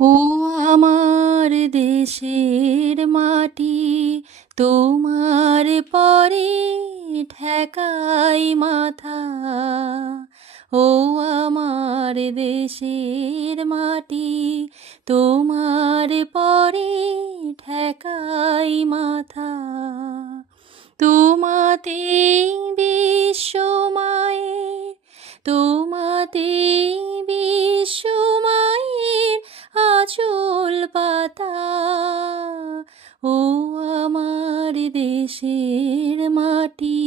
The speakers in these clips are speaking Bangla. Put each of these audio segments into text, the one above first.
ও আমার দেশের মাটি, তোমার পরে ঠেকাই মাথা। ও আমার দেশের মাটি, তোমার পরে ঠেকাই মাথা। তোমাতেই বিশ্বমায়ের, তোমাতেই বিশ্বমায়ের আঁচল পাতা। ও আমার দেশের মাটি,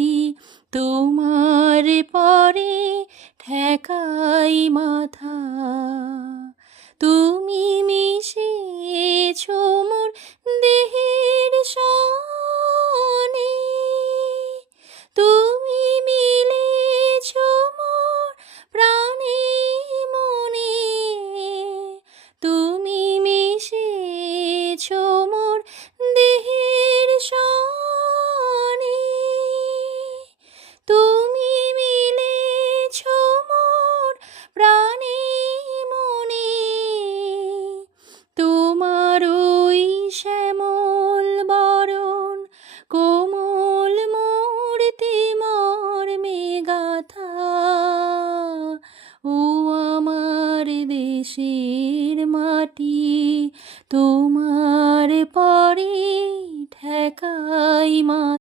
তোমার পরে ঠেকাই মাথা। তুমি মিশেছ মোর দেহের সনে, তুমি মিলেছ মোর প্রাণে মনে, তুমি মিশেছ মোর দেহের সনে, তুমি মিলেছ মোর প্রাণে মনে। তোমার ওই শ্যামল বরণ কোমল মূর্তি মর্মে গাথা। ও আমার দেশের মাটি,